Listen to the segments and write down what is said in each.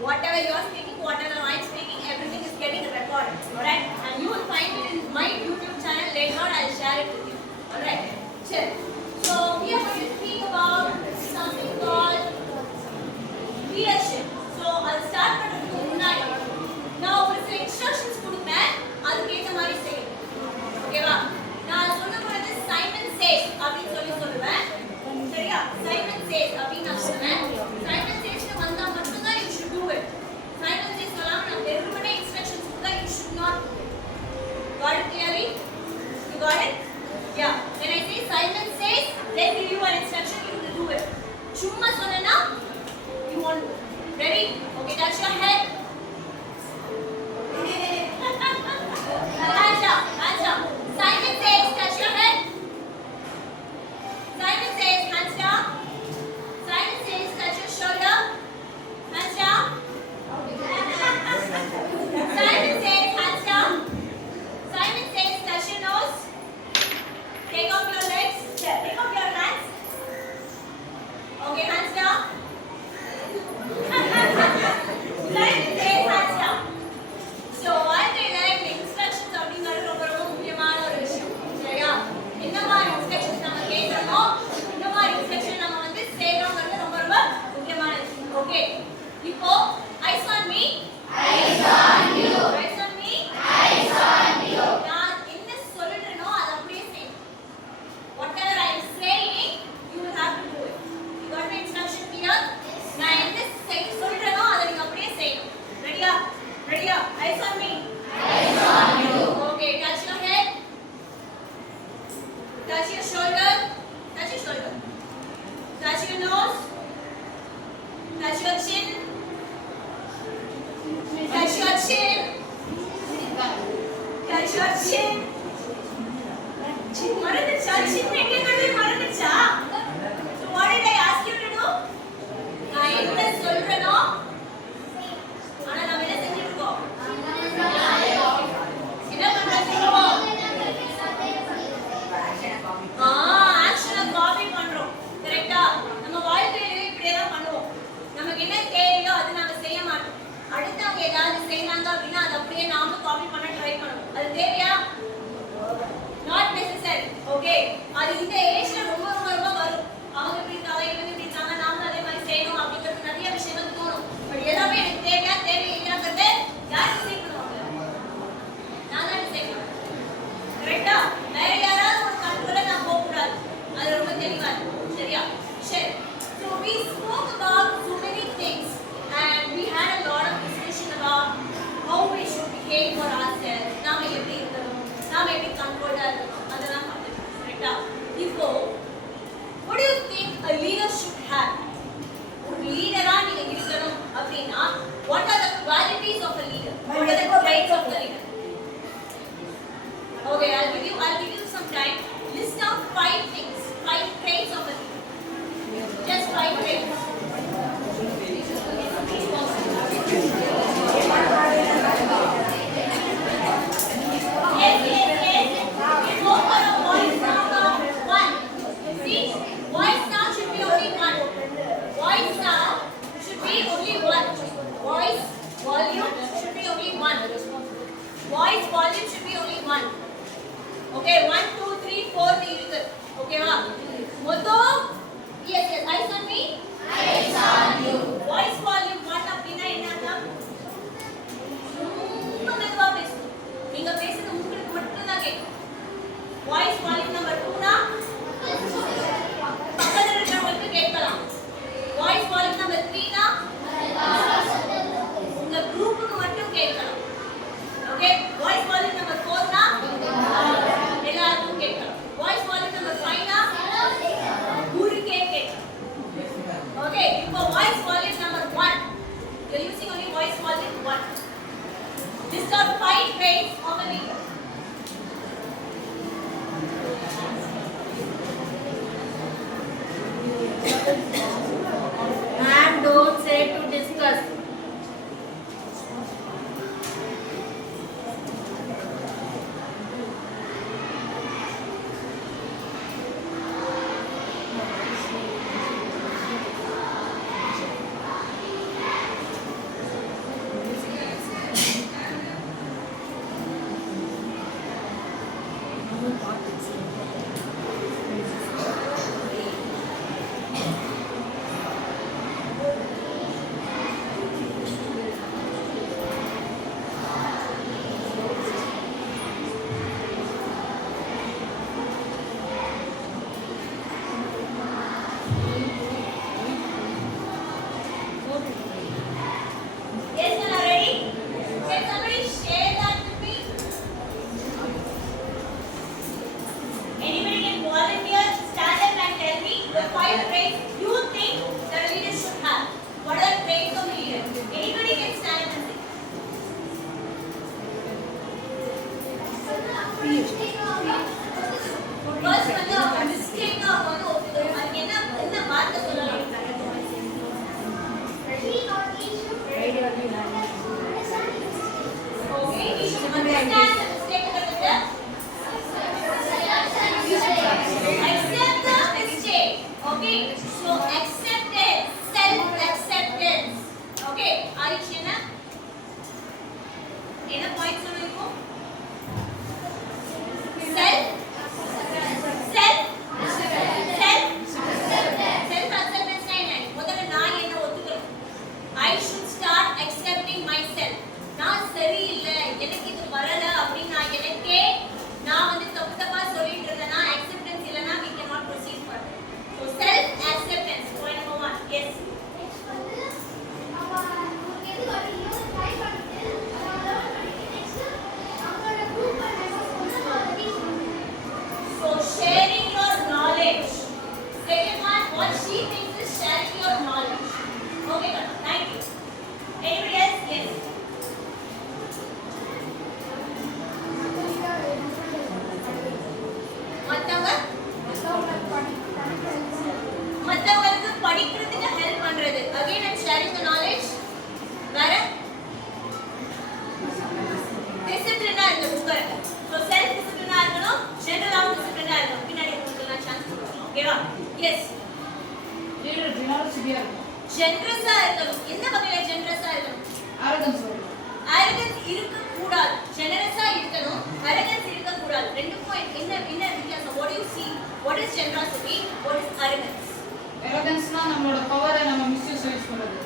Whatever you are speaking, whatever I am speaking, everything is getting recorded. Alright? And you will find it in my YouTube channel. Later on, I will share it with you. Alright? Sure. So we are going to speak about something called leadership. So I'll start பண்ணுறதுக்கு முன்னாடி நான் ஒரு சில இன்ஸ்ட்ரக்ஷன்ஸ் கொடுப்பேன், அதுக்கு ஏற்ற மாதிரி செய்யணும். ஓகேவா? நான் சொல்ல போறது சைமன் சேஸ் அப்படின்னு சொல்லுவேன். சரியா? சைமன் சேஸ் அப்படின்னு நான் சொல்லுவேன். சைமன் சேஸ்ல வந்தா மட்டும் தான் you should do it. Simon says சொல்லாம நான் வெறுமனே இன்ஸ்ட்ரக்ஷன்ஸ் கொடுத்தா you should not. Got it clearly? You got it? Yeah. When I say Simon says, they give you an instruction, you will do it. சும்மா சொன்னா you won't do it. Ready? Okay, touch your head. Hands up, hands up. Simon says, touch your head. Simon says, hands down. Simon says, touch your shoulder. Hands down. Simon says, hands down. Simon says, touch your nose. Take off your legs. Take off your hands. Okay, hands down. Simon says, hands down. So, வாழ்க்கையில இந்த இன்ஸ்ட்ரக்ஷன்ஸ் அப்படிங்கிறது ரொம்ப ரொம்ப முக்கியமான ஒரு விஷயம். சரியா? இந்த மாதிரி இன்ஸ்ட்ரக்ஷன்ஸ் நம்ம கேட்கறோமோ, இந்த மாதிரி இன்ஸ்ட்ரக்ஷன் நம்ம வந்து செய்யறோம்ங்கிறது ரொம்ப ரொம்ப முக்கியமான விஷயம். ஓகே. இப்போ eyes on me. Eyes on you. Eyes on me. Eyes on you. நான் என்ன சொல்றேனோ அதை அப்படியே செய்யணும். Whatever I am saying, you will have to do it. You got my instruction clear? நான் என்ன சொல்றேனோ அதை நீங்க அப்படியே செய்யணும். ரெடியா? ரெடியா? Eyes on me. Eyes on you. Okay, touch your head. Touch your shoulder. Touch your shoulder. Touch your nose. Touch your chin. Touch your chin. Touch your chin. மறந்துச்சா? சின்ன எங்கேங்கிறது மறந்துச்சா? So what did I ask you to do? நான் என்ன சொல்றேனோ ஆனா நம்ம என்ன செஞ்சிட்டு இருக்கோம்? என்ன பண்றோம்? ஆக்ஷனை காப்பி பண்றோம். கரெக்ட்டா? நம்ம வாழ்க்கையில இப்படியே தான் பண்ணுவோம். நமக்கு என்ன தேவையோ அது நாம செய்ய மாட்டோம். அடுத்தவங்க ஏதாவது செய்றாங்க அப்படின்னா அதை அப்படியே நாம காப்பி பண்ண ட்ரை பண்ணுவோம். அது தேவையா? Not necessary. ஓகே, அது இந்த ஏஜ்ல ரொம்ப ரொம்ப ரொம்ப வரும். அவங்க இப்படி இருக்காங்க, இவங்க இப்படி இருக்காங்க, நாம அதே மாதிரி செய்யணும் அப்படிங்கிறது நிறைய விஷயங்கள் தோணும். பட் எல்லாமே எனக்கு தேவையா தேவையில்லைங்கிறது யார் டிசைட் பண்ணுவாங்க? நான் தான் டிசைட் பண்ணுவேன். கரெக்டா? வேற யாராவது ஒரு கண்ட்ரோல நான் போக கூடாது. அது ரொம்ப தெளிவா இருக்கும். சரியா? சரி. So we spoke about so many things and we had a lot of discussion about how we should behave for ourselves. நாம எப்படி இருக்கணும், நாம எப்படி கண்ட்ரோலா இருக்கணும், அதெல்லாம் பார்த்துட்டோம். கரெக்டா? இப்போ what do you think a leader should have? ஒரு லீடரா நீங்க இருக்கணும் அப்படின்னா what are the qualities of a leader? What are the traits of the leader? Okay, I'll give you some time. List down 5 things, 5 traits of a leader. Just 5 traits. Yes. We go for a voice number 1. See, voice sound should be only 1. Voice sound should be only 1. Voice volume should be only 1. Voice volume should be only 1. Okay, 1, 2, 3, 4 னு இருக்கு. ஓகேவா? மொத்தம் yes, eyes on me. Eyes on you. Voice volume 1 அப்படினா என்னன்னா ரொம்ப மெதுவா பேசணும். நீங்க பேசுறது உங்களுக்கு மட்டும் தான் கேட்கும். Voice volume number 2 னா பக்கத்துல இருக்கிறவங்களுக்கு கேட்கலாம். Voice volume number 3 னா உங்க குரூப்புக்கு மட்டும் கேட்கலாம். Okay, voice volume number 4 னா எல்லாருக்கும் கேட்கலாம். Voice volume number 5 னா ஊருக்கே கேட்கலாம். Okay, இப்போ voice volume number 1. You're using only voice volume 1. List out 5 traits of a leader. And don't say to discuss. Points என்ன பாயிண்ட் சொல்லிருக்கோம்? செல்ஃப் அக்செப்டன்ஸ் என்ன? முதல்ல நான் என்ன ஒத்துக்கணும். I should start accepting myself. நான் சரியில்லை, எனக்கு இது வரல அப்படின்னு நான் வந்து தப்பா சொல்லிட்டு இருந்தேன்னா acceptance இல்லனா we cannot proceed further. So self acceptance point number 1. Yes. So sharing your knowledge. Second one, what she thinks is sharing your knowledge. Okay, thank you. Anybody else? Yes. மத்தவங்களுக்கு படிக்கிறதுக்கு ஹெல்ப் பண்றது. Again I'm sharing the knowledge. வேற டிசிப்ளினா இருக்கணும். So self discipline இருக்கணும், general discipline இருக்கணும். பின்னாடி உங்களுக்கு சான்ஸ் கொடுக்கணும். ஓகேவா? எஸ். லீடர் ஜெனரசிட்டியா இருக்கணும். ஜெனரஸா இருக்கணும். என்ன வகையில ஜெனரஸா இருக்கணும்? அரகன்ஸ் வரணும். அரகன்ஸ் இருக்க கூடாது. ஜெனரஸா இருக்கணும், அரகன்ஸ் இருக்க கூடாது. ரெண்டுக்கும் என்ன வித்தியாசம்? What do you see? What is generosity? What is arrogance? அரகன்ஸ்னா நம்மளோட பவரை நம்ம மிஸ்யூஸ் பண்றது.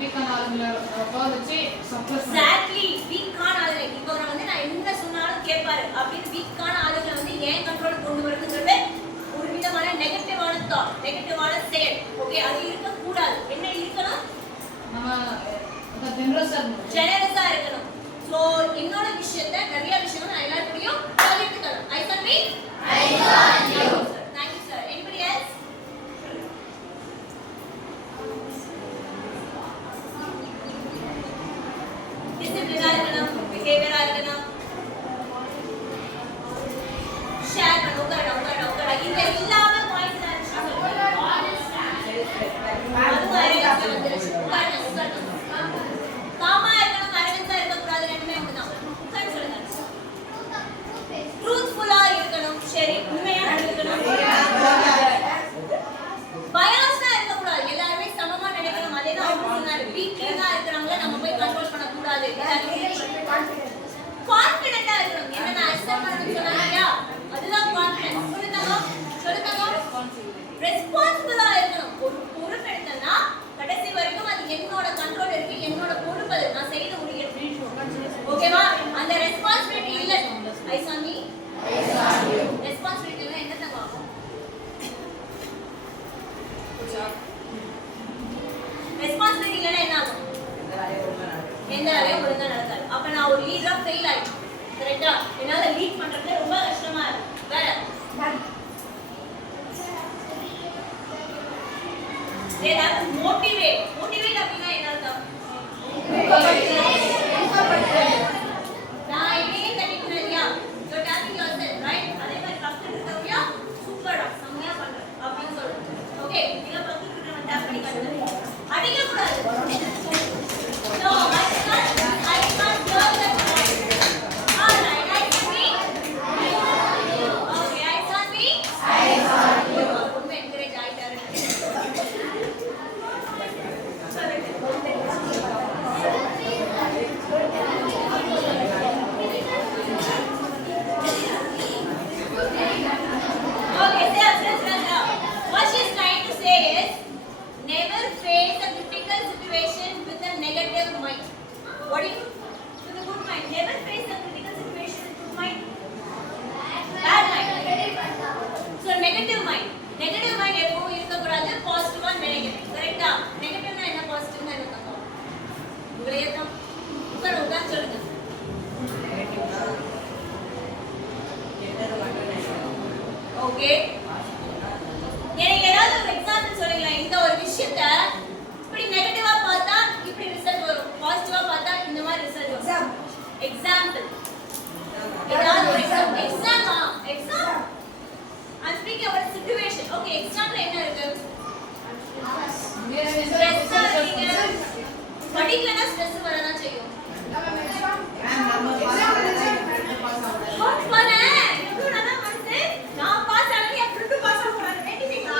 வீக்கான ஆளுங்கள பவர் வச்சு சப்ரஸ் பண்றது. எக்ஸாக்ட்லி. வீக்கான ஆளுங்க இப்போ நான் என்ன சொன்னாலும் கேட்பாரு அப்படின்னு வீக்கான ஆளுங்களை வந்து ஏன் கண்ட்ரோல் கொண்டு வரணுங்கிறது ஒரு விதமான நெகட்டிவான தாட், நெகட்டிவான செயல். ஓகே, அது இருக்க கூடாது. என்ன இருக்கணும்? நம்ம ஜெனரஸா இருக்கணும். ஜெனரஸா இருக்கணும். சோ என்னோட விஷயத்தை நிறைய விஷயம் நான் எல்லாருக்கும் பகிர்ந்துக்கலாம். I can be Thank you sir. Anybody else? Discipline இருக்கணும், behavior இருக்கணும். ஷேர் பண்ணுங்க. இந்த இல்லாம பாயிண்ட்ஸ் காமா இருக்கணும், அரகன்ஸா இருக்க கூடாது. ரெண்டுமே ஒண்ணுதான். உட்கார்ந்து சொல்லுங்க. ட்ரூத்ஃபுல்லா இருக்கணும், சரி உண்மையா நடக்கணும். பயாஸ்டா இருக்க கூடாது. எல்லாரும் சமமா நினைக்கணும். அதேதான் அவர் சொன்னாரு. வீக்லியா இருக்கறவங்கள நம்ம போய் கண்ட்ரோல் பண்ண கூடாது. கான்ஃபிடென்ட்டா இருக்கணும். என்ன நான் அக்செப்ட் பண்ணனும்னு சொன்னாங்க. அதுதான் கான்ஃபிடன்ஸ். சொல்லுங்க. ரெஸ்பான்சிபிளா இருக்கணும். ஒரு பொறுப்பு எடுத்தனா கடைசி வரைக்கும் அது என்னோட கண்ட்ரோல் இருக்கு, என்னோட பொறுப்பு. நான் செய்த முடியும். ஓகேவா? அந்த ரெஸ்பான்சிபிலிட்டி இல்ல. ஐசாமி ரெஸ்பான்சிபிலிட்டி என்ன தங்கும்? ரெஸ்பான்சிபிலிட்டி இல்லனா என்ன ஆகும்? எந்த வேலையும் ஒழுங்கா நடக்காது. அப்ப நான் ஒரு லீடரா ஃபெயில் ஆயிட்டேன். கரெக்ட்டா? என்னால லீட் பண்றது ரொம்ப கஷ்டமா இருக்கு. வேற மோட்டிவேட் அப்படின்னா என்ன அர்த்தம்? நான் இதே தட்டிக்கிறேன்யா. You are talking yourself, right? அதே மாதிரி பக்கத்துல இருக்கவங்க சூப்பரா செம்மையா பண்ற அப்படின்னு சொல்றேன். ஓகே, நீங்க பக்கத்துல இருக்கவங்க டாப் பண்ணி காட்டுங்க. அடிக்க கூடாது. No, I can't hear that voice. All right, I can be. Okay, I can be. ரொம்ப encourage ஆயிட்டாரு. What she is trying to say is never face a difficult situation with a negative mind. What do you with a good mind? Never face a critical situation with good mind. Bad mind. So negative mind. Negative mind எப்பவும் இருக்க கூடாது. Positive and negative. கரெக்ட்டா? நெகட்டிவ்னா என்ன, பாசிட்டிவ்னா என்ன தங்கம்? உங்களையே தான் உட்கார் சொல்லுங்க. ஓகே, எனக்கு ஏதாவது ஒரு எக்ஸாம்பிள் சொல்லுங்களேன். இந்த ஒரு விஷயத்தை இப்படி நெகட்டிவா பார்த்தா இப்படி ரிசல்ட் வரும், பாசிட்டிவா பார்த்தா இந்த மாதிரி ரிசல்ட் வரும். எக்ஸாம்பிள் ஏதாவது ஒரு எக்ஸாமா? Exam I'm speaking about a situation. Okay, எக்ஸாம்ல என்ன இருக்கு? ஸ்ட்ரெஸ் இருக்கீங்க. படிக்கலனா ஸ்ட்ரெஸ் வரதான் செய்யும். நான் பாஸ் ஆனது என் ஃப்ரெண்ட் பாஸ் ஆக போறாங்க. கேட்டீங்களா?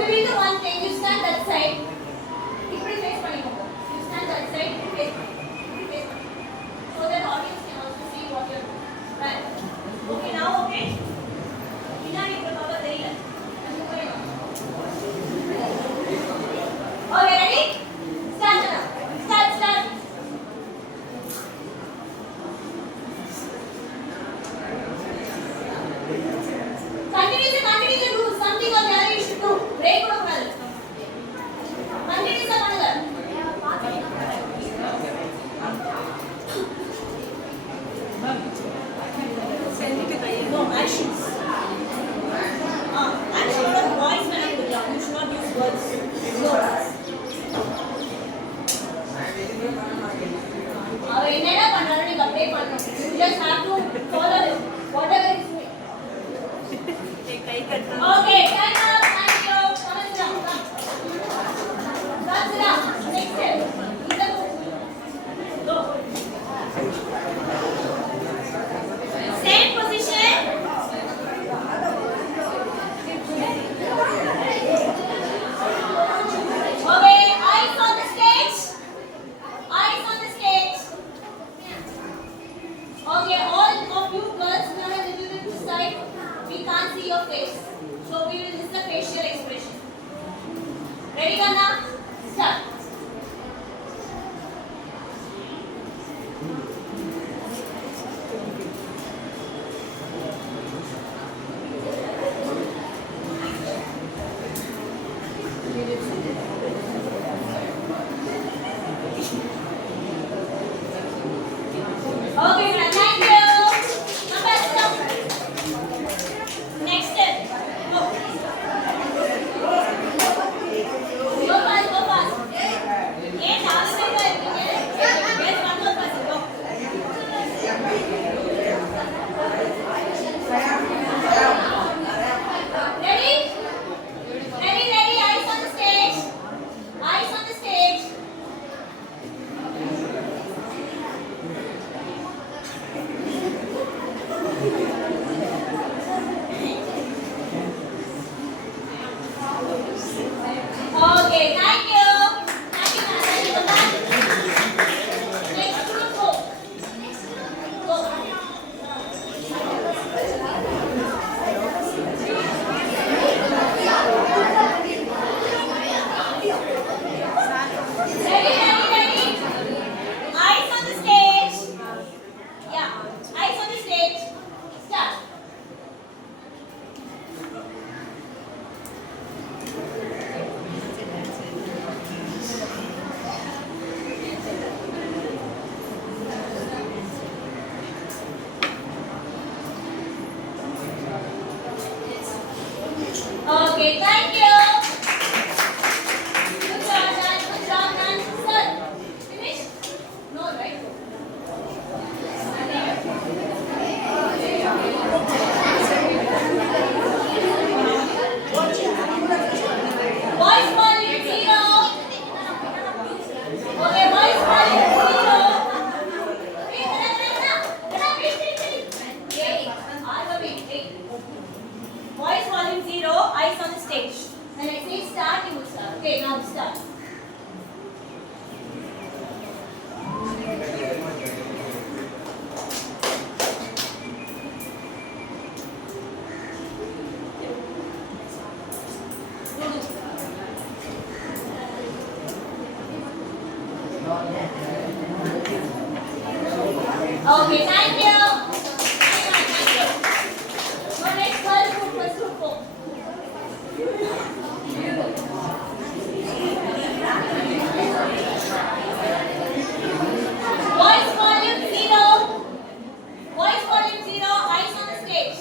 we will do one thing. You stand that side. இப்படி face பண்ணிக்கோங்க. You stand that side. Face பண்ணிக்கோங்க. So that audience can also see what you are doing. Right. Okay, now okay. பின்னாடி இப்ப பாப்பா தெரியல. Okay, ready? Start now. Start. Continuously do something or the other you should do. Break கூட கூடாது. Continuously பண்ணுங்க. No, actions. Action ஓட voice வேணா கொடுக்கலாம். You should not use words. No. அவர் என்னடா பண்றாரு நீங்க அப்படியே பண்ணணும். You just have to follow whatever is doing. Okay, time up. Thank you. Come on, down. That's enough. Next step. Go. Same position. Okay, eyes on the stage. Eyes on the stage. Okay, all of you girls come a little bit to side. We can't see your face. So we will miss the facial expression. Ready, Ganna? Start. Okay, Ganna, thank you. Come back, stop. Next step. Go. Go fast. ஏன் நாலு பேர் தான் இருக்கீங்க? Yes, one more person. Go. Ready? Eyes on the stage. Eyes on the stage. Okay, thank you. Thank you, Nana. Thank you, Nana. Next group, go. Go. Ready. Eyes on the stage. Yeah, eyes on the stage. Start. Okay, thank you. Good job, done. Sir, finish? No, right? Voice volume 0. Okay, voice volume 0. Voice volume 0, eyes on the stage. When I say start, you will start. Okay, now start. Okay, thank you. Thank you. So next first group, go. Voice volume 0. Voice volume 0. Eyes on the stage.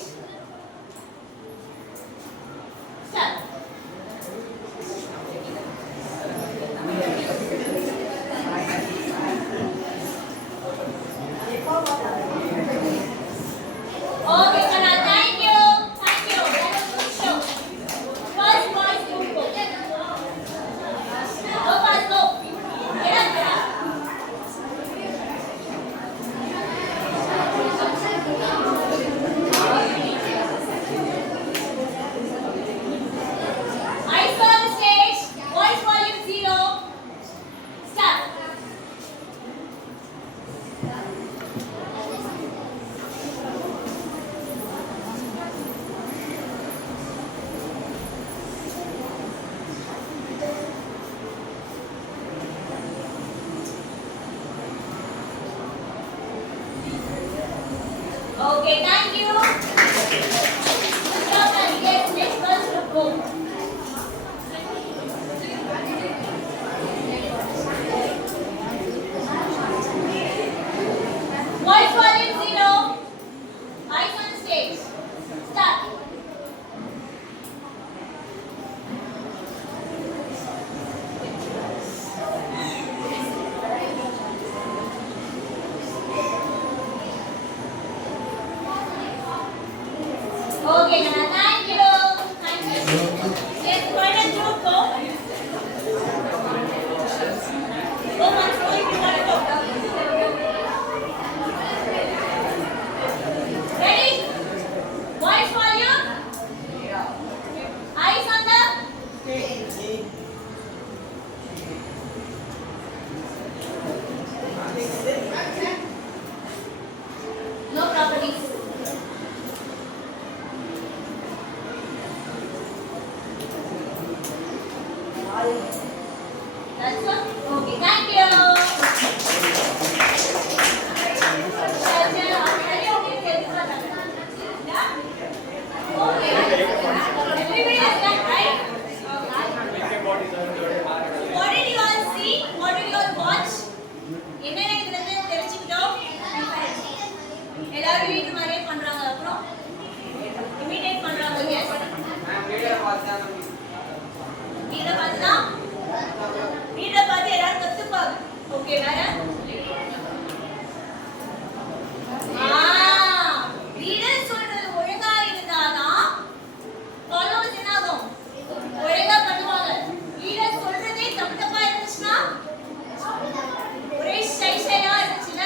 Start. That's all. Okay, thank you. Okay. Everybody has done, right? What did you all see? What did you all watch? என்னென்ன இதுல இருந்து தெரிஞ்சுக்கிட்டோம்? எல்லாரும் வீட்டு மாதிரியே பண்றாங்க. அப்புறம் இமிடேட் பண்றாங்க. எஸ். வீடியோ பார்த்து எல்லாரும் கத்துப்பாங்க. ஓகே, வேற? லீடர் சொல்றது ஒழுங்கா இருந்தாதான் ஃபாலோவர்ஸ் என்ன ஆகும்? ஒழுங்கா பண்ணுவாங்க. லீடர் சொல்றதே தப்பா இருந்துச்சுன்னா ஒரே ஷையா இருந்துச்சுல,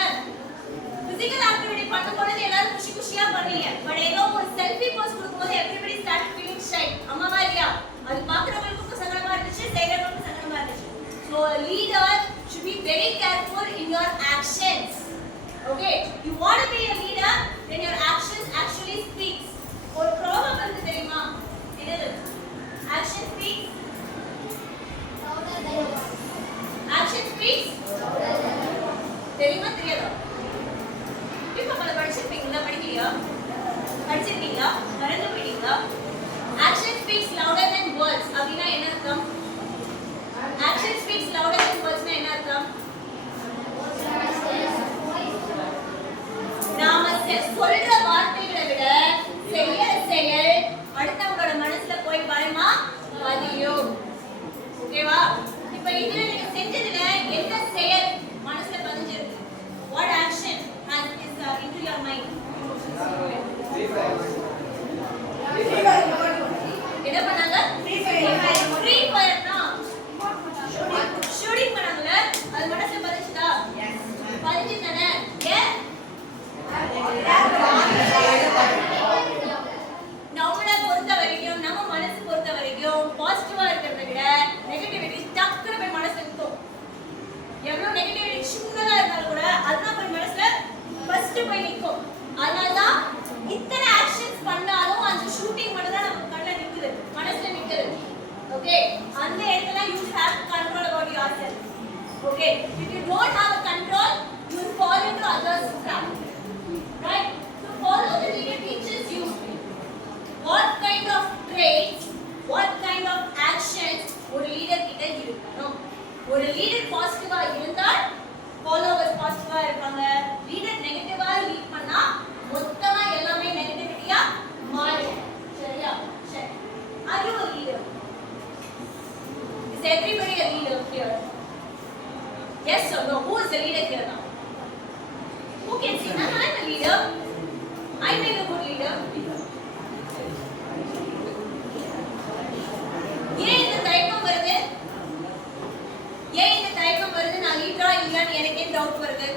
பிசிக்கல் ஆக்டிவிட்டி பண்ணும்போது எல்லாரும் குஷியா பண்ணுவீங்க. பட் ஏதோ ஒரு செல்ஃபி போஸ்ட் கொடுக்கும்போது எவ்ரிபடி ஸ்டார்ட் ஃபீலிங் ஷை. அம்மாவா இல்லையா? அது பார்க்குறவங்களுக்கும் சங்கடமா இருந்துச்சு, செய்யறவங்களுக்கும் சங்கடமா இருந்துச்சு. So a leader should be very careful in your actions. Okay, you want to be a leader, then your actions actually speaks. ஒரு proverb இருக்கு தெரியுமா? என்னது? Action speaks. Action speaks. தெரியுமா தெரியாதா? இப்போ படிச்சிருப்பீங்களா? படிக்கலையா? படிச்சிருக்கீங்களா? மறந்து போயிட்டீங்களா? Action speaks louder than words. அப்படின்னா என்ன அர்த்தம்? Action speaks louder than words னா என்ன அர்த்தம்? நாம சொல்ற வார்த்தைகளை விட செய்யற செயல் அடுத்தவங்களோட மனசுல போய் பயமா பதியும். ஓகேவா? இப்போ இதுல நீங்க செஞ்சதுல என்ன செயல் மனசுல பதிஞ்சிருக்கு? What action has is into your mind? என்ன பண்ணாங்க? ஃப்ரீ ஃபயர்னா ஷூட்டிங் பண்ணாங்கல, அது மனசுல பதிஞ்சுதா? எஸ். பதிஞ்சுதானே? ஏன்? நம்மளை பொறுத்த வரைக்கும், நம்ம மனசு பொறுத்த வரைக்கும் பாசிட்டிவா இருக்கிறத விட நெகட்டிவிட்டி டக்குனு போய் மனசுல நிற்கும். எவ்வளவு நெகட்டிவிட்டி சின்னதா இருந்தாலும் கூட அதுதான் போய் மனசுல ஃபர்ஸ்ட் போய் நிற்கும். அதனாலதான் இத்தனை ஆக்ஷன்ஸ் பண்ணாலும் அந்த ஷூட்டிங் மட்டும் தான் நம்ம கண்ணில் நிற்குது, மனசுல நிற்குது. ஓகே, அந்த இடத்துல you have control about yourself. Okay, if you don't have a control, you will fall into others' trap. Right? So follow the leader teaches you what kind of traits, what kind of actions ஒரு லீடர் கிட்ட இருக்கணும். ஒரு லீடர் பாசிட்டிவா இருந்தால் ஃபாலோவர்ஸ் பாசிட்டிவா இருப்பாங்க. லீடர் நெகட்டிவா லீட் பண்ணா மொத்தமா எல்லாமே நெகட்டிவிட்டியா மாறும். சரியா? சரி. Are you a leader? Is everybody a leader here? Yes or no? Who is the leader here now? Who can say, I am a leader. I am a good leader. ஏன் இந்த தயக்கம் வருது? ஏன் இந்த தயக்கம் வருது? நான் லீடரா இல்லையான்னு எனக்கே டவுட் வருது.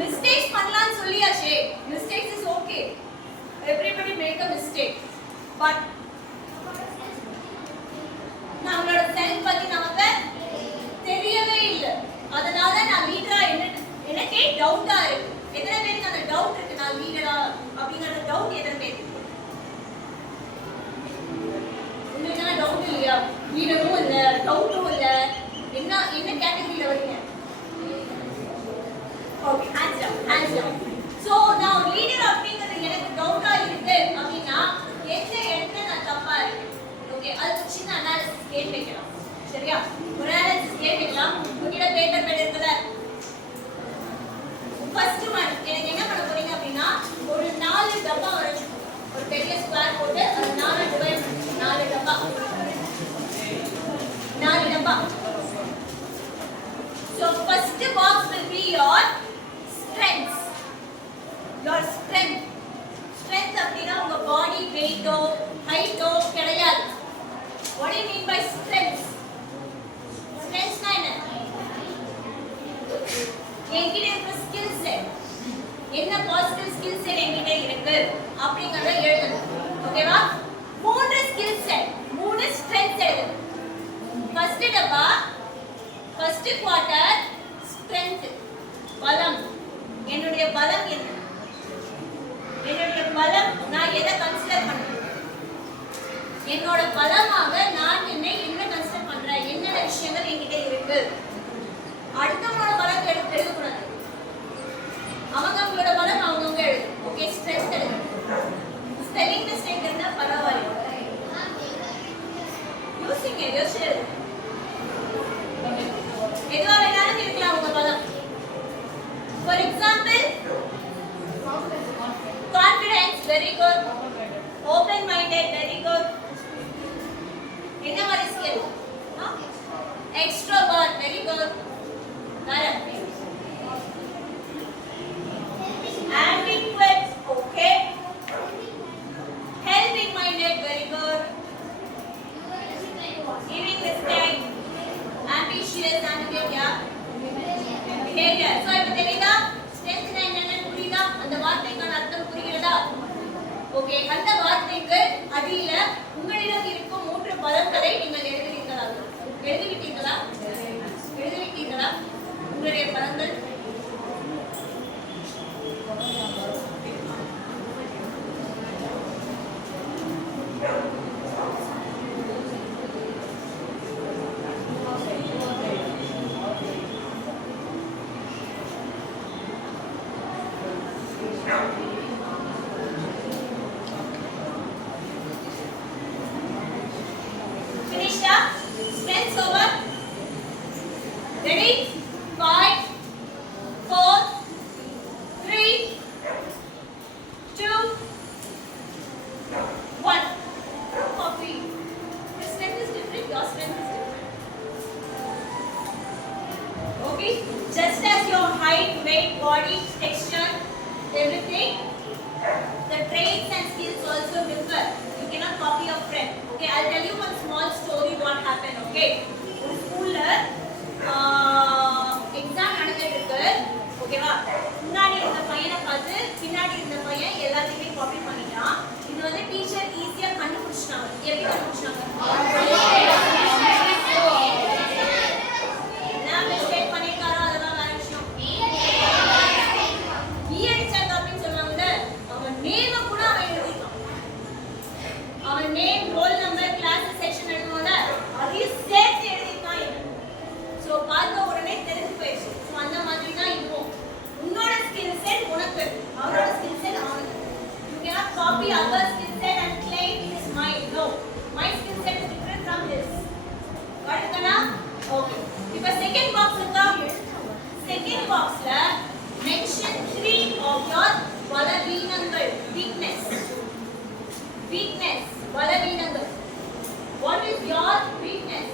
மிஸ்டேக்ஸ் பண்ணலாம்னு சொல்லியாச்சே. Mistakes is okay. Everybody make a mistake. But நம்மளோட செல்ஃப் பத்தி நமக்கு தெரியவே இல்லை. அதனால நான் லீடரா எனக்கே டவுட்டா இருக்கு. எத்தனை பேருக்கு அந்த டவுட் இருக்கு நான் லீடரா அப்படிங்கிற டவுட் எத்தனை பேருக்கு? உங்களுக்கு டவுட் இல்லையா? லீடரும் இல்லை, டவுட்டும் இல்லை. என்ன கேட்டகரியில வரீங்க? Okay, hands down, hands down. So நான் லீடர் அப்படிங்கிறது எனக்கு டவுட்டா இருக்கு அப்படின்னா எந்த இடத்துல நான் தப்பா இருக்கேன்? ஓகே, அது சின்ன அனாலிசிஸ் கேட்டு வைக்கலாம். சரியா? ஒரு அனாலிசிஸ் கேட்டு வைக்கலாம். உங்ககிட்ட பேப்பர் பேட் இருக்குல்ல, ஃபர்ஸ்ட் ஒன் எனக்கு என்ன பண்ண போறீங்க அப்படின்னா ஒரு 4 டப்பா வரைக்கும் ஒரு பெரிய ஸ்கொயர் போட்டு அது 4 டிவைட் 4 டப்பா 4 டப்பா. So first box will be your strengths. Your strength. Strength அப்படினா உங்க பாடி வெயிட்டோ ஹைட்டோ கிடையாது. What do you mean by strengths? Strengths என்ன? என்கிட்ட இருக்கிற ஸ்கில் செட், என்ன பாசிட்டிவ் ஸ்கில் செட் என்கிட்ட இருக்கு அப்படிங்கறத எழுதணும். ஓகேவா? 3 ஸ்கில் செட், 3 ஸ்ட்ரெங்த்ஸ் எழுதணும். ஃபர்ஸ்ட் டப்பா, ஃபர்ஸ்ட் குவார்ட்டர், ஸ்ட்ரெங்த், பலம். என்னுடைய பலம் என்ன? என்னுடைய பலம் நான் எதை கன்சிடர் பண்றேன்? என்னோட பலமாக நான் என்னை என்ன கன்சிடர் பண்றேன், என்னென்ன விஷயங்கள் என்கிட்ட இருக்கு. அடுத்தவங்களோட பலத்தை எழுதக்கூடாது. அவங்களோட பலம் அவங்கவுங்க எழுது. ஓகே, ஸ்ட்ரென்த் எழுது. ஸ்பெல்லிங் மிஸ்டேக் இருந்தா பரவாயில்லை, யூசிங் யோசிச்சு எழுது. எதுவா வேணாலும் இருக்கலாம் உங்க பலம். For example confidence, very good. Open minded, very good. என்ன மாதிரி ஸ்கில்? Extrovert, very good. வேற ambiguous, okay. Helping minded, very good. Giving respect, ambitious, yeah. Behavior. So இப்ப தெரியுதா strength என்னன்னு புரியுதா? அந்த வார்த்தைக்கான அர்த்தம் புரிகிறதா? ஓகே, அந்த வார்த்தைக்கு அடியில உங்களிடம் இருக்கும் 3 பலங்களை நீங்கள் எழுதுவீர்களா? எழுதிவிட்டீர்களா? உங்களுடைய பலங்கள் just as your height, weight, body, texture, everything, the traits and skills also differ. You cannot copy your friend. Okay, I'll tell you one small story what happened. Okay, ஒரு ஸ்கூல்ல எக்ஸாம் நடந்துட்டு இருக்கு. ஓகேவா, முன்னாடி இருந்த பையனை பார்த்து பின்னாடி இருந்த பையன் எல்லாத்தையுமே காப்பி பண்ணிட்டான். இது வந்து டீச்சர் ஈஸியா கண்டுபிடிச்சிட்டாங்க. எப்படி கண்டுபிடிச்சாங்க? Mention 3 of your பலவீனங்கள். Weakness, பலவீனங்கள். What is your weakness?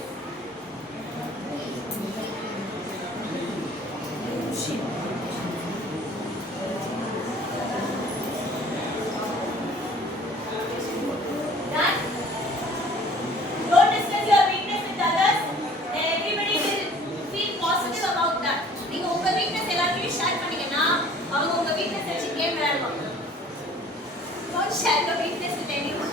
Share your weakness with anyone.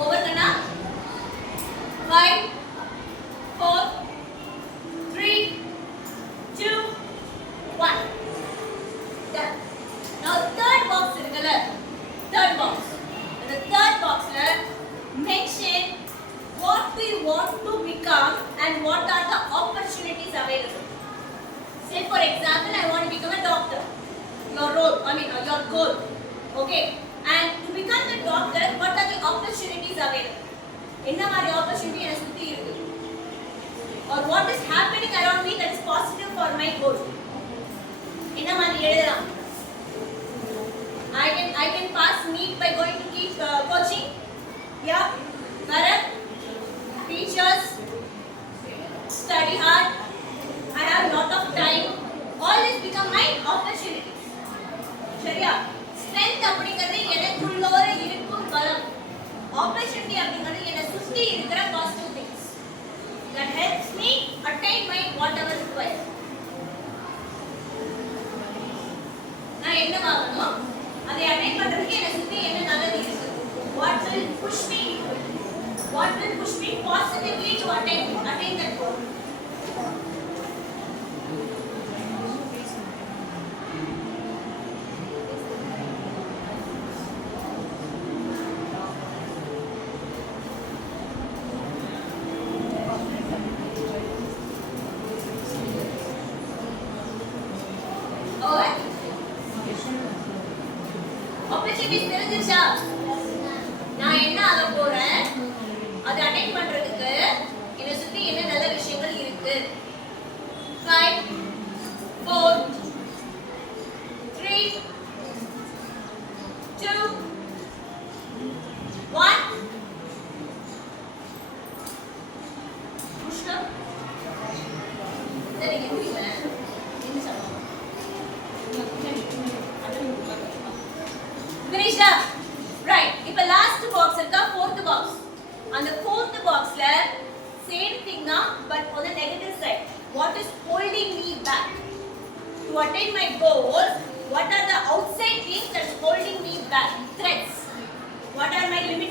Over the now. 5, 4, 3, 2, 1. Done. Now third box இருக்குல்ல, third box. The third box mention what we want to become and what are the opportunities available. Say for example, I want to become a doctor. Your role, your goal. Okay. And to become the doctor, what are the opportunities available? என்ன மாதிரி opportunity என்ன சுத்தி இருக்கு? Or what is happening around me that is positive for my goal? என்ன மாதிரி எழுதலாம்? I can pass NEET by going to keep coaching. Yeah, Bharat, teachers, study hard. I have a lot of time. All this become my opportunities. சரியா? Strength அப்படிங்கிறது எனக்குள்ளோர இருக்கும் பலம். Opportunity அப்படிங்கிறது என்னை சுத்தி இருக்கிற positive things that helps me attain my whatever required. நான் என்ன வாங்கணும்? அதை அட்டைன் பண்றதுக்கு என்ன சுத்தி என்ன நல்லது இருக்கு? What will push me? What will push me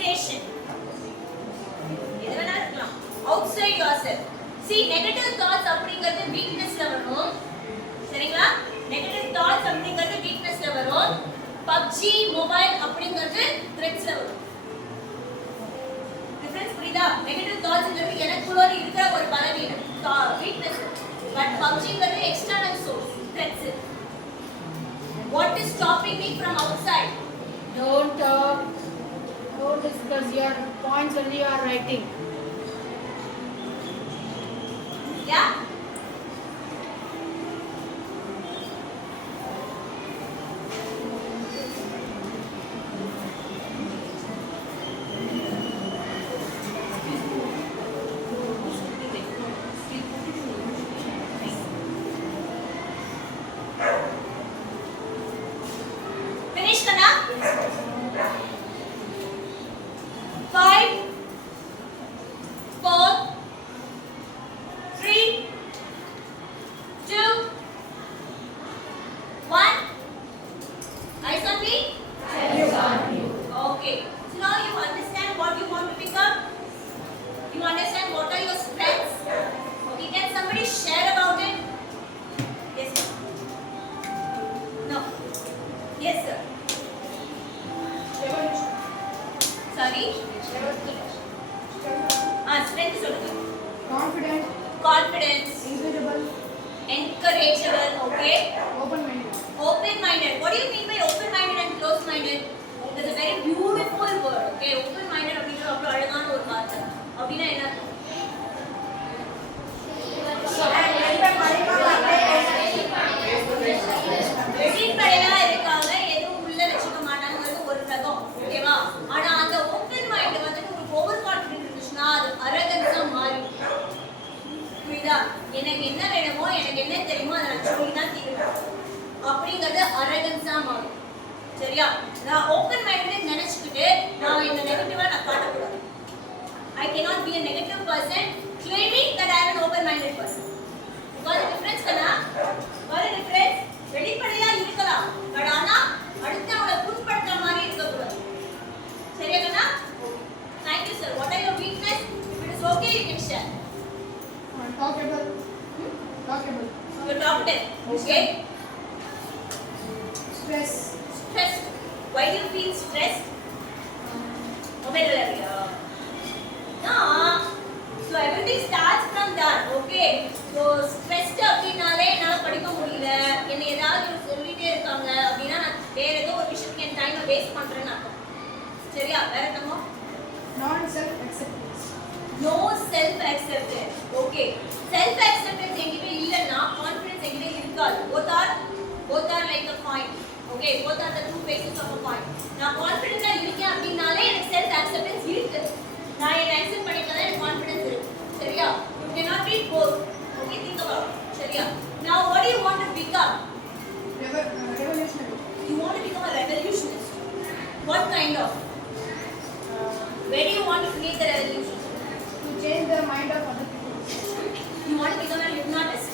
imagination. எது வேணா இருக்கலாம். outside yourself. See, negative thoughts அப்படிங்கிறது weaknessல வரும். சரிங்களா? negative thoughts அப்படிங்கிறது weaknessல வரும். PUBG mobile அப்படிங்கிறது threatsல வரும். டிஃபரன்ஸ் புரியுதா? negative thoughtsங்கிறது எனக்குள்ள இருக்கிற ஒரு பலவீனம், weakness. But PUBGங்கிறது external source, threats. What is stopping me from outside? Don't talk. Don't discuss your points only you are writing. Yeah? Finish करना? 5, 4, 3, 2, 1. Eyes on me? Okay. So now you understand what you want to become? You understand what are your strengths? Okay, can somebody share about it? Yes, sir. No. Yes, sir. Sorry? Strength சொல்லுங்க. Confident, Confidence, encourageable, encourageable, okay? open-minded. Open-minded. What do you mean by open-minded and closed-minded? That's a very beautiful word, okay? Open-minded அப்படிங்கிறது அவ்வளவு அழகான ஒரு வார்த்தை. அப்படின்னா என்ன அர்த்தம்? வெளிப்படையா இருக்காங்க, எதுவும் உள்ள வச்சுக்க மாட்டாங்கிறது ஒரு ரகம், ஓகேவா? ஆனா அந்த ஓப்பன் மைண்ட் வந்துட்டு உங்களுக்கு ஓவர் கான்ஃபிடென்ட் இருந்துச்சுன்னா அது அரகன்ஸா மாறிடும். புரியுதா? எனக்கு என்ன வேணுமோ, எனக்கு என்ன தெரியுமோ அதை நான் சொல்லி தான் தீருவேன் அப்படிங்கிறது அரகன்ஸா மாறும். சரியா? நான் ஓப்பன் மைண்டட் நினைச்சுக்கிட்டு நான் இந்த நெகட்டிவா நான் காட்டக்கூடாது. I cannot be a negative person claiming that I am an open-minded person. Got the difference kana? Got the difference? வெளிப்படையா இருக்கலாம், பட் ஆனா அடுத்தவங்களை புண்படுத்துற மாதிரி இருக்க கூடாது. சரியா கண்ணா? Thank you sir. What are your weakness? If it is okay, you can share. Talkable. Talkable. You talked it. Okay. Stress. Stressed. Why do you feel stressed? Mobile area. No. So everything starts from that. Okay. So stressed அப்படினாலே என்னால படிக்க முடியல, என்ன ஏதாவது சொல்லிட்டே இருக்காங்க அப்படின்னா நான் வேற ஏதோ ஒரு விஷயத்துக்கு என் டைமை வேஸ்ட் பண்றேன்னு அர்த்தம். சரியா? வேற என்னமோ? Non-self-acceptance. No self-acceptance. Okay. Self-acceptance என்கிட்ட இல்லைன்னா கான்ஃபிடன்ஸ் என்கிட்ட இருக்காது. Both are like a coin. Okay. Both are the two faces of a coin. நான் கான்ஃபிடென்ட்டா இருக்கேன் அப்படினாலே எனக்கு self-acceptance இருக்கு. நான் என்ன அக்செப்ட் பண்ணிட்டா எனக்கு கான்ஃபிடன்ஸ் இருக்கு. சரியா? You cannot be both. Okay, think about it. சரியா? Now what do you want to become? Revolutionary. You want to become a revolutionist. What kind of? Where do you want to create the revolution? To change the mind of other people. You want to become a hypnotist.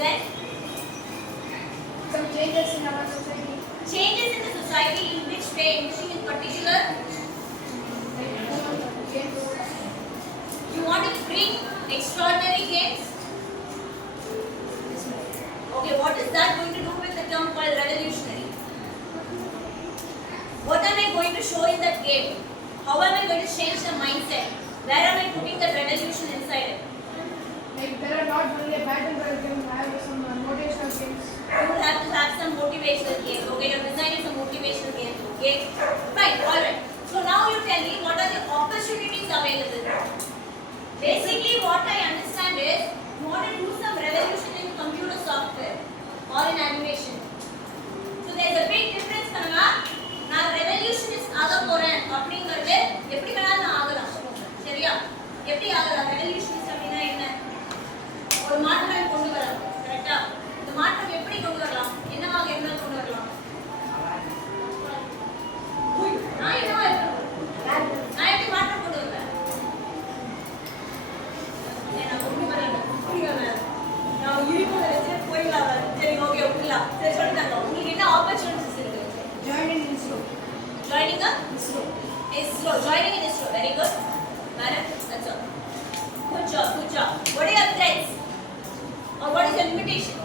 Then Some changes in our society. changes in the society, in which way, anything in particular? Games. You want to bring extraordinary games? Okay, what is that going to do with the term called revolutionary? What am I going to show in that game? How am I going to change the mindset? Where am I putting the revolution inside it? Like there are not only a battle but game, I have some motivational games. You have to have some motivational games. Okay, you're designing some motivational games. Okay, fine, alright. So now you tell me what are the opportunities available? Basically, what I understand is you want to do some revolution in computer software or in animation. So there's a big difference, Kanna. நான் ரெவல்யூஷனிஸ்ட் ஆக போறேன் அப்படிங்கிறது எப்படி வேணாலும் நான் ஆகலாம். சரியா? எப்படி ஆகலாம்? ரெவல்யூஷனிஸ்ட் அப்படின்னா என்ன? ஒரு மாற்றம் கொண்டு வரலாம். கரெக்டா? இந்த மாற்றம் எப்படி கொண்டு வரலாம்? என்னவாக இருந்தாலும் கொண்டு வரலாம். நான் என்னவா இருக்கணும்? நான் எப்படி மாற்றம் கொண்டு வருவேன்? நான் கொண்டு வரல. புரியல. நான் இடிப்பு வச்சு போயிடலாம். சரி, ஓகே, விட்டுலாம். சரி ISRO. Joining in ISRO. Very good. Madam, that's all. Good job, good job. What are your threats? Or what is your limitation?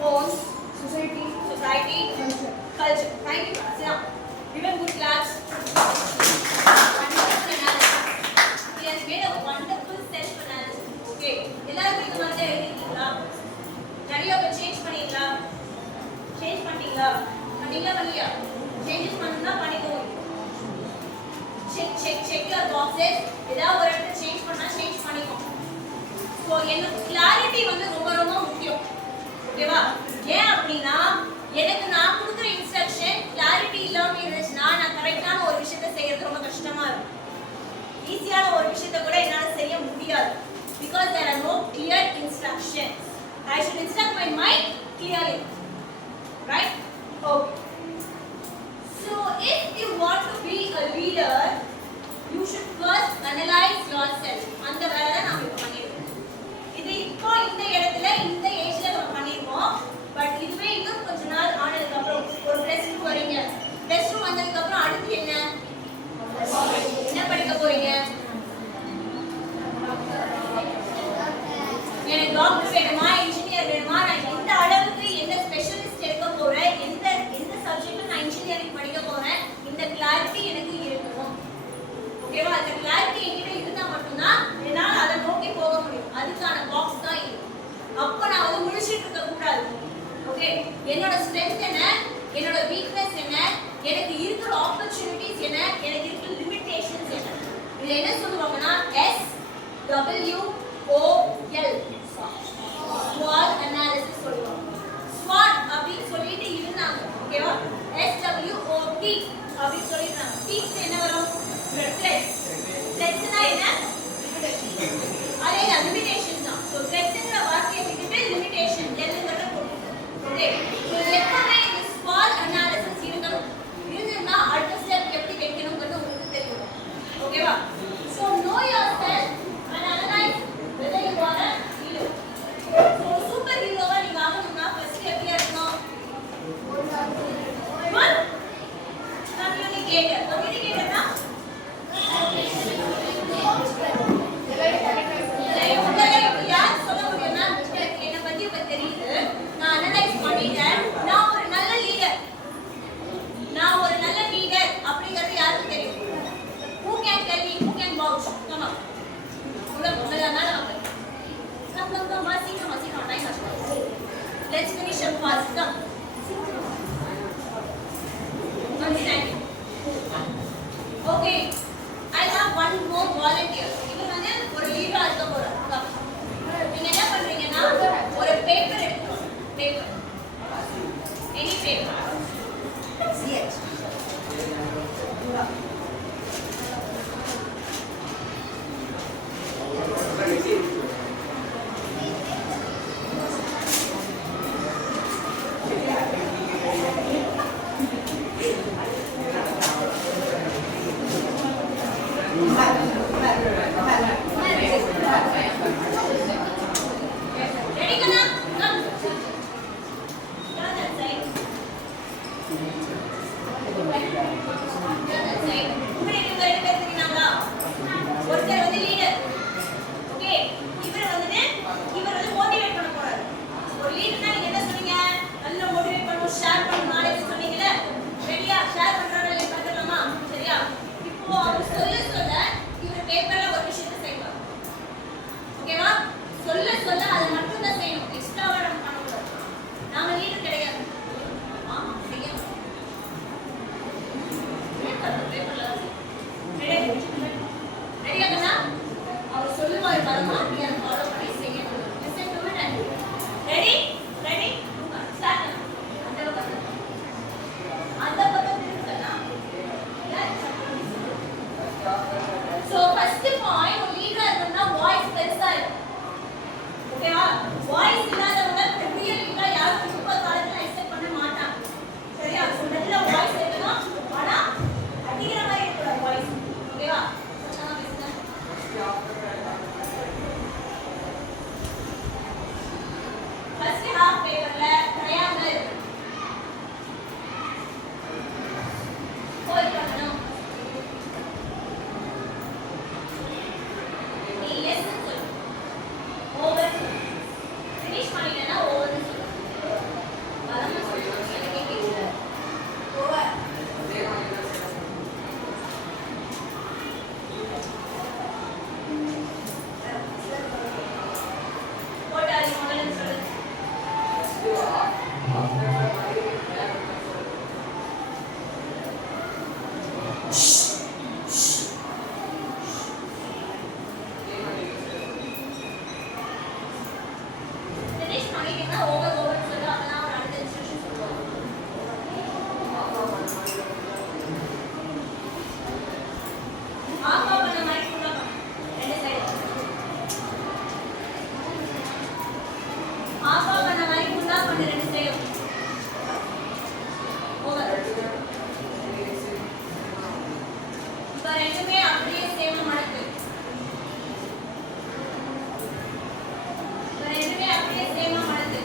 Phones, Society. society, Culture. culture. Thank you. Sit down. Give them good claps. Wonderful analysis. He has made a wonderful self-analysis. Okay. எல்லாரும் இந்த மாதிரி எழுதிட்டீங்களா? நிறைய சேஞ்ச் பண்ணீங்களா? சேஞ்ச் பண்ணீங்களா? பண்ணீங்களா பண்ணலையா? சேஞ்சஸ் பண்ணணும்னா பண்ணிக்கோங்க. check your boxes. ஏதாவது ஒரு இடத்துல சேஞ்ச் பண்ணா சேஞ்ச் பண்ணிக்கோங்க. ஸோ எனக்கு கிளாரிட்டி வந்து ரொம்ப ரொம்ப முக்கியம். ஓகேவா? ஏன் அப்படின்னா எனக்கு நான் கொடுக்குற இன்ஸ்ட்ரக்ஷன் கிளாரிட்டி இல்லாம இருந்துச்சுன்னா நான் கரெக்டான ஒரு விஷயத்தை செய்யறது ரொம்ப கஷ்டமா இருக்கும். ஈஸியான ஒரு விஷயத்தை கூட என்னால செய்ய முடியாது. Because there are no clear instructions. I should instruct my mind clearly. Right? Okay. So if you want to be a leader, you should first analyze yourself. அந்த வேலை தான் நாம இப்ப பண்ணிருக்கோம். இது இப்போ இந்த இடத்துல இந்த ஏஜ்ல நம்ம பண்ணிருக்கோம். பட் இதுவே இன்னும் கொஞ்ச நாள் ஆனதுக்கு அப்புறம் ஒரு +2 வரீங்க. +2 வந்ததுக்கு அப்புறம் அடுத்து என்ன படிக்க போறீங்க? எனக்கு டாக்டர் வேணுமா, இன்ஜினியர் வேணுமா, நான் எந்த அளவுக்கு எந்த ஸ்பெஷலிஸ்ட் எடுக்க போறேன், எந்த சப்ஜெக்ட்ல நான் இன்ஜினியரிங் படிக்க போறேன், இந்த கிளாரிட்டி எனக்கு இருக்கணும். ஓகேவா? அந்த கிளாரிட்டி என்கிட்ட இருந்தா மட்டும்தான் என்னால அதை நோக்கி போக முடியும். அதுக்கான பாக்ஸ் தான் இது. அப்ப நான் வந்து முழிச்சிட்டு இருக்க கூடாது. ஓகே, என்னோட ஸ்ட்ரென்த் என்ன, என்னோட வீக்னஸ் என்ன, எனக்கு இருக்கிற ஆப்பர்ச்சுனிட்டிஸ் என்ன, எனக்கு இருக்கிற லிமிட்டேஷன்ஸ் என்ன. இது என்ன சொல்லுவாங்கன்னா SWOL SWOT அனாலிசிஸ் சொல்லுவாங்க. SWOT அப்படின்னு சொல்லிட்டு இருந்தாங்க. ஓகேவா? SWOT அப்படின்னு சொல்லிட்டாங்க. Tக்கு என்ன வரும்? threats. threatsனா என்ன? அதே லிமிட்டேஷன் தான். சோ threatsங்கற வார்த்தையை விட்டுட்டு லிமிட்டேஷன் எல்லுங்கறத போடுங்க. ஓகே, சோ எப்பவுமே இந்த SWOT அனாலிசிஸ் இருக்கணும். இருந்தா அடுத்த ஸ்டெப் எப்படி வைக்கணும்ங்கிறது உங்களுக்கு தெரியும். ஓகேவா? So know yourself and analyze whether you are a hero. So super ஹீரோவா நீங்க ஆகணும்னா ஃபர்ஸ்ட் எப்படி இருக்கணும்? கம்யூனிகேட்டர்னா யார் சொல்ல முடியும்னா என்னை பத்தி இப்ப தெரியுது, நான் அனலைஸ் பண்ணிட்டேன், நான் ஒரு நல்ல லீடர் அப்படிங்கிறது யாருக்கு தெரியும்? Who can tell me? Who can vouch? Come on. Come, சீக்கிரமா time ஆச்சு. Let's finish up fast. Come. Stand. Okay. I have one more volunteer. இவங்க வந்து ஒரு லீடரா இருக்க போறாங்க. நீங்க என்ன பண்றீங்கன்னா ஒரு பேப்பர் எடுத்துக்கோங்க. பேப்பர். Any paper. CH. ரெண்டுமே அப்படியே சேமா மடக்கு. ரெண்டுமே அப்படியே சேமா மடக்கு.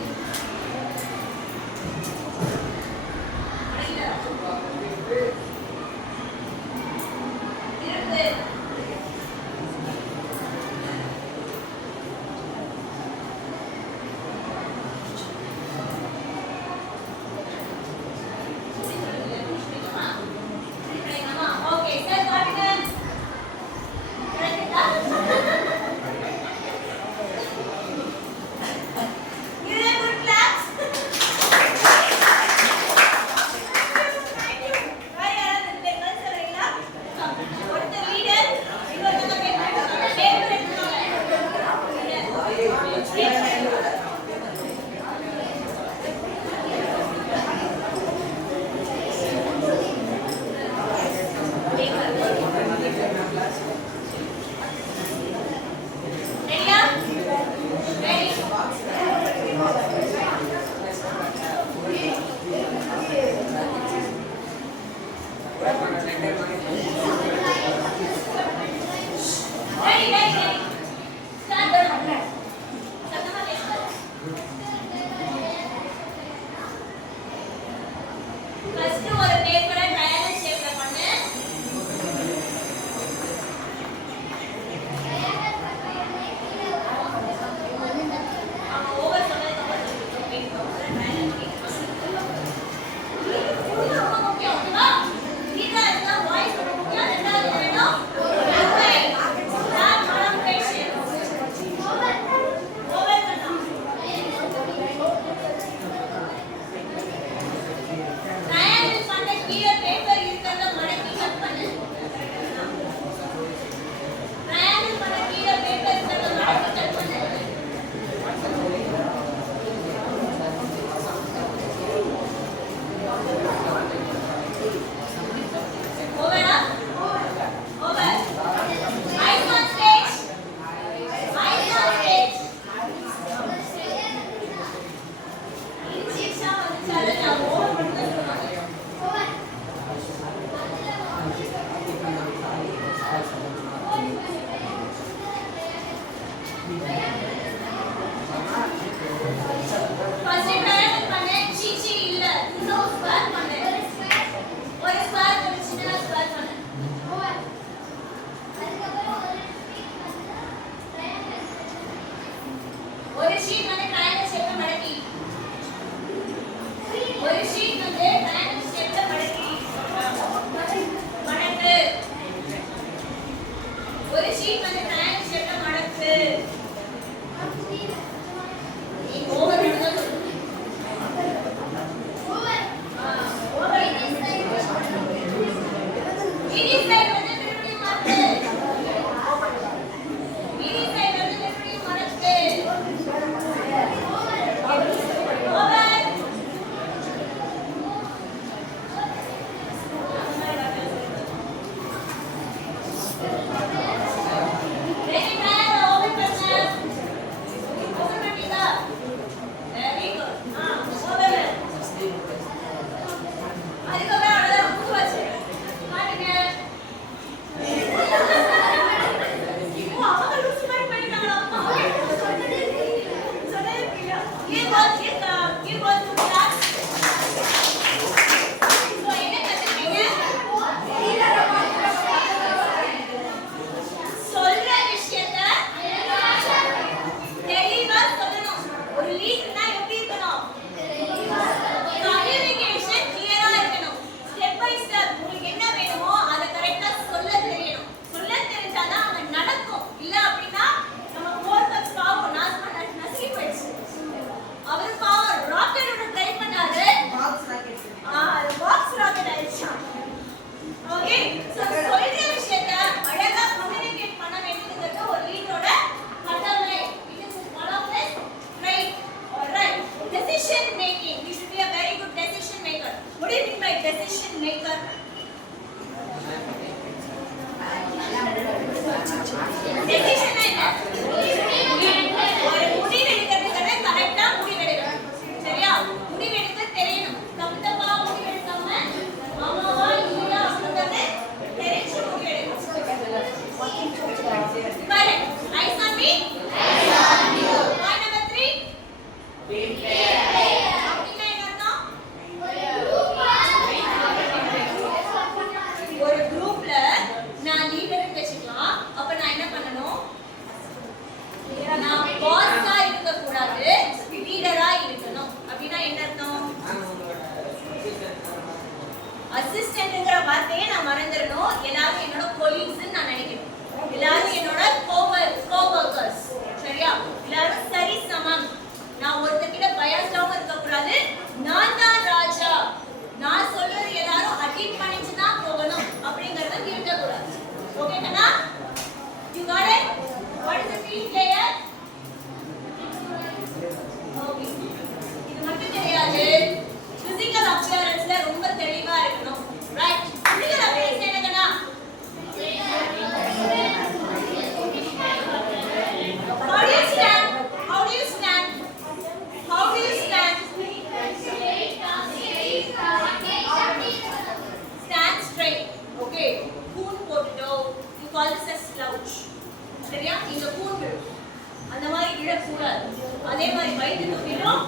நிற்காது. அதே மாதிரி வயிற்று தூக்கிட்டும்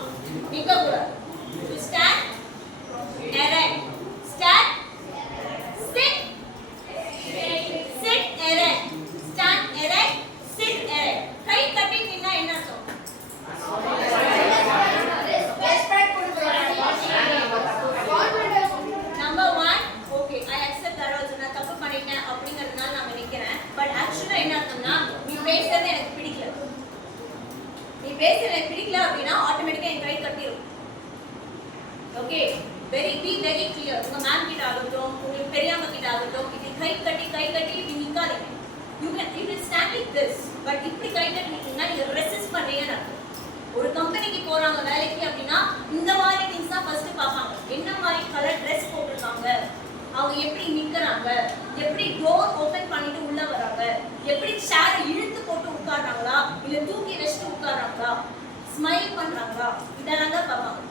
நிற்கக்கூடாது. Stand erect. Stand. Sit. Sit erect. Stand erect. Sit erect. கை கட்டி நின்னா என்ன அர்த்தம்? Number 1, okay, I accept that also. நான் தப்பு பண்ணிட்டேன் அப்படிங்கிறதுனால நான் நிக்கிறேன். But actually என்ன அர்த்தம்னா நீ பேசுறது எனக்கு பிடிக்கல. நீ பேசுறது எனக்கு பிடிக்கல அப்படின்னா ஆட்டோமேட்டிக்கா என் கை கட்டிடும். Okay, be very clear. உங்க மேம் கிட்ட ஆகட்டும், உங்களுக்கு பெரியம்மா கிட்ட ஆகட்டும், இது கை கட்டி இப்படி நிக்காதீங்க. You can stand like this. But இப்படி கை கட்டி நிக்கீங்கன்னா நீங்க ரெசிஸ்ட் பண்றீங்கன்னு அர்த்தம். ஒரு கம்பெனிக்கு போறாங்க வேலைக்கு அப்படின்னா இந்த மாதிரி திங்ஸ் தான் ஃபர்ஸ்ட் பார்ப்பாங்க. என்ன மாதிரி கலர் ட்ரெஸ் போட்டுருக்காங்க, அவங்க எப்படி நிக்கறாங்க, எப்படி டோர் ஓபன் பண்ணிட்டு உள்ள வராங்க, எப்படி சேர் இழுத்து போட்டு உட்கார்றாங்களா இல்ல தூக்கி வச்சுட்டு உட்கார்றாங்களா, ஸ்மைல் பண்றாங்களா, இதெல்லாம் தான் பார்ப்பாங்க.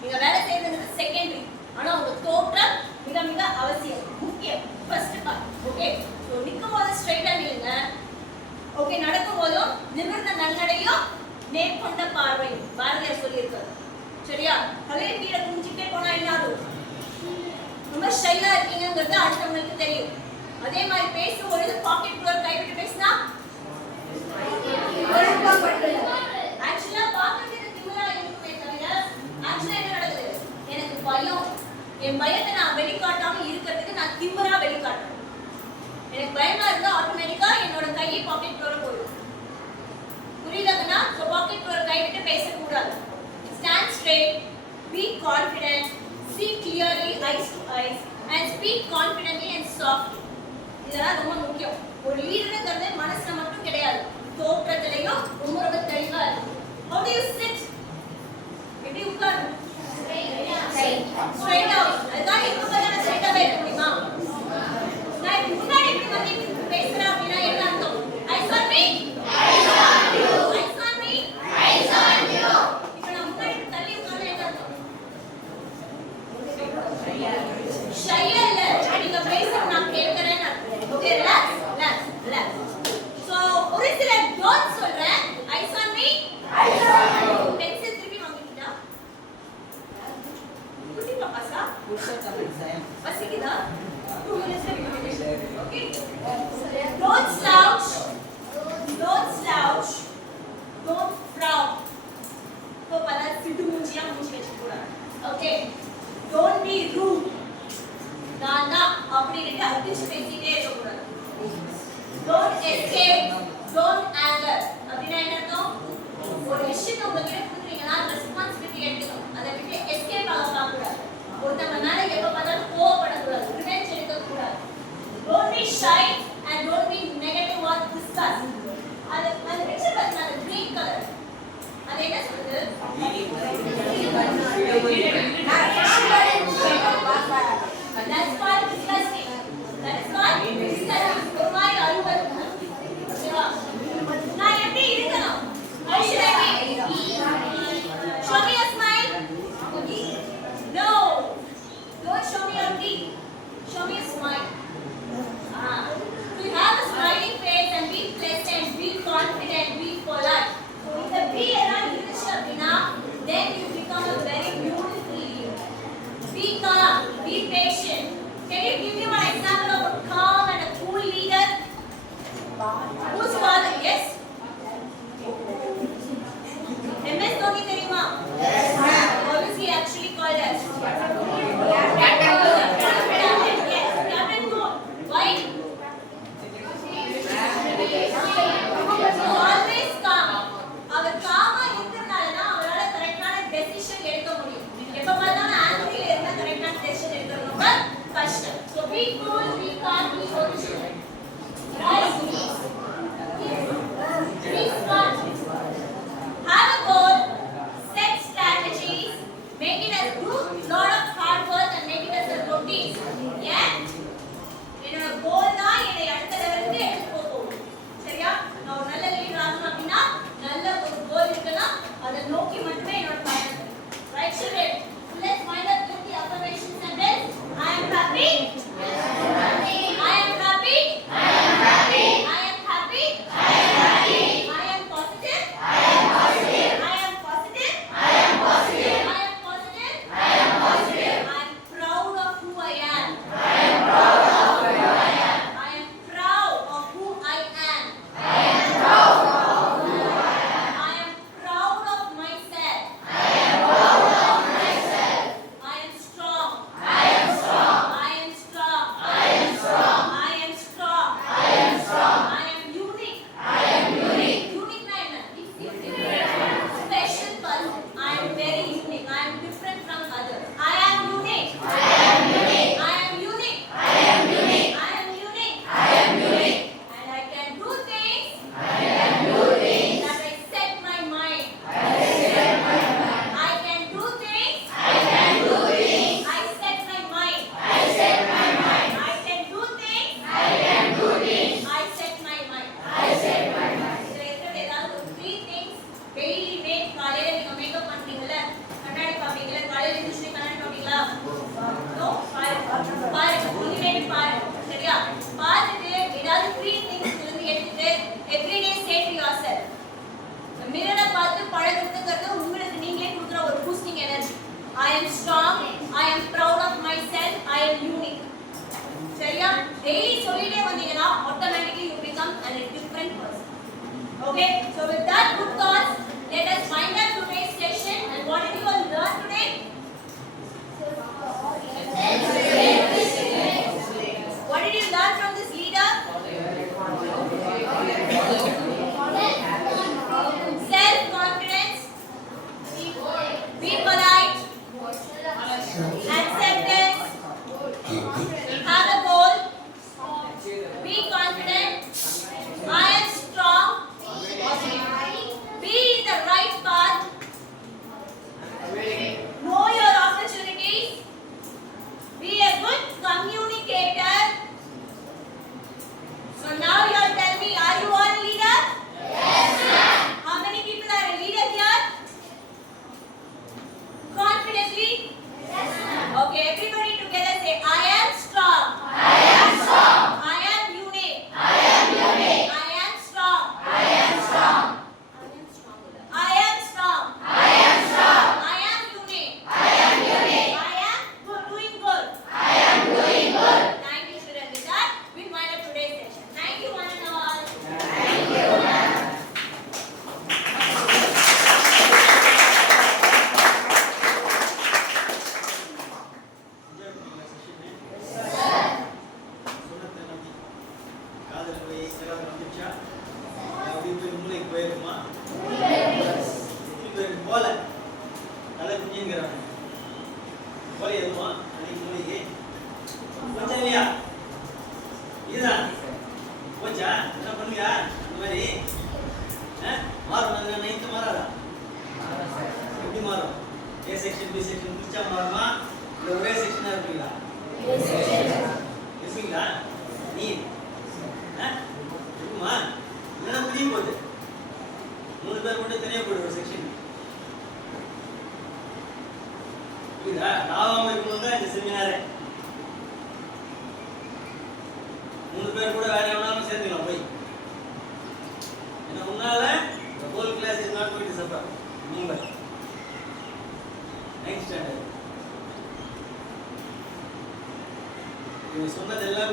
நீங்க வேலை செய்யறது செகண்டரி, ஆனா உங்க தோற்றம் மிக மிக அவசியம், முக்கியம், ஃபர்ஸ்ட் பார்ட். ஓகே, சோ நிக்கும்போது ஸ்ட்ரைட்டா நில்லுங்க. ஓகே, நடக்கும்போதும் நிமிர்ந்த நன்னடையும் நேர்கொண்ட பார்வை பாரதியார் சொல்லியிருக்காரு. சரியா? தலையை கீழே குனிஞ்சிட்டே போனா என்ன ஆகும்? ரொம்ப ஷையா இருக்கீங்கிறது அடுத்தவங்களுக்கு தெரியும். அதே மாதிரி பேசும்பொழுது பாக்கெட் குள்ள கை விட்டு பேசினா ஆக்சுவலா பாக்கிறதுக்கு திமிரா இருக்குமே தவிர ஆக்சுவலா என்ன நடக்குது? எனக்கு பயம், என் பயத்தை நான் வெளிக்காட்டாம இருக்கிறதுக்கு நான் திமிரா வெளிக்காட்டுறேன். எனக்கு பயமா இருந்தா ஆட்டோமேட்டிக்கா என்னோட கையை பாக்கெட் குள்ள போயிடும். புரியுதுங்களா? சோ பாக்கெட் குள்ள கை விட்டு பேசக்கூடாது. Stand straight, be confident, see clearly eyes to eyes and speak confidently and softly. இதெல்லாம் ரொம்ப முக்கியம். ஒரு லீடர்ங்கிறது மனசுல மட்டும் கிடையாது, தோற்றத்திலையும் ரொம்ப ரொம்ப தெளிவா இருக்கும். How do you sit? எப்படி உட்காரு? Straight out. அதான் எங்க பக்கம் ஸ்ட்ரைட்டா இருக்க முடியுமா? நான் முன்னாடி இப்படி வந்து பேசுறேன் அப்படின்னா என்ன அர்த்தம்? Eyes on me. Eyes on you. Eyes on me. Eyes on you. இப்போ நான் முன்னாடி தள்ளி உட்கார்ந்தா என்ன அர்த்தம்? ஷையா இல்ல, நீங்க பேசுறது நான் கேட்கறேன்னு அர்த்தம். Okay, relax. So ஒரு சில டோன்ட் சொல்றேன். Eyes on me. Eyes on you. Pencil திருப்பி வாங்கிட்டா. குட்டி பாப்பாசா? Okay, so with that good thoughts, let us wind up today's session. And what did you all learn today? What did you learn from this leader? Self-confidence, be polite, acceptance, have a goal, be confident, I am strong, be in the right path, know your opportunities, be a good communicator. So now you all tell me, are you all a leader? Yes, ma'am. How many people are a leader here? Confidently? Yes, ma'am. Okay, everybody together say, I am strong. I am strong. I am unique. I am unique. I am strong. I am strong. I am strong. I am strong. I am unique. I am unique. I am doing good. I am doing good. Thank you, children. With that, we'll wind up today's session. Thank you, one and all. Thank you, ma'am.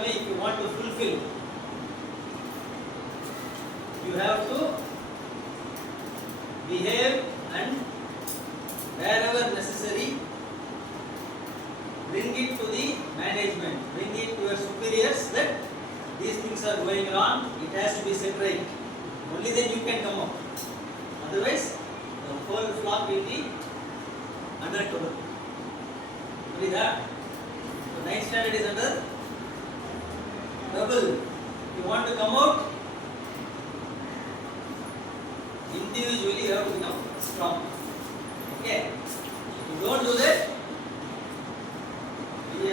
If you want to fulfill, you have to behave and wherever necessary bring it to the management, bring it to your superiors that these things are going wrong, it has to be set right. Only then you can come up. Otherwise, the whole flock will be under trouble. Only that. So 9th standard is under trouble. If you want to come out, individually you have to become strong. Okay? If you don't do that,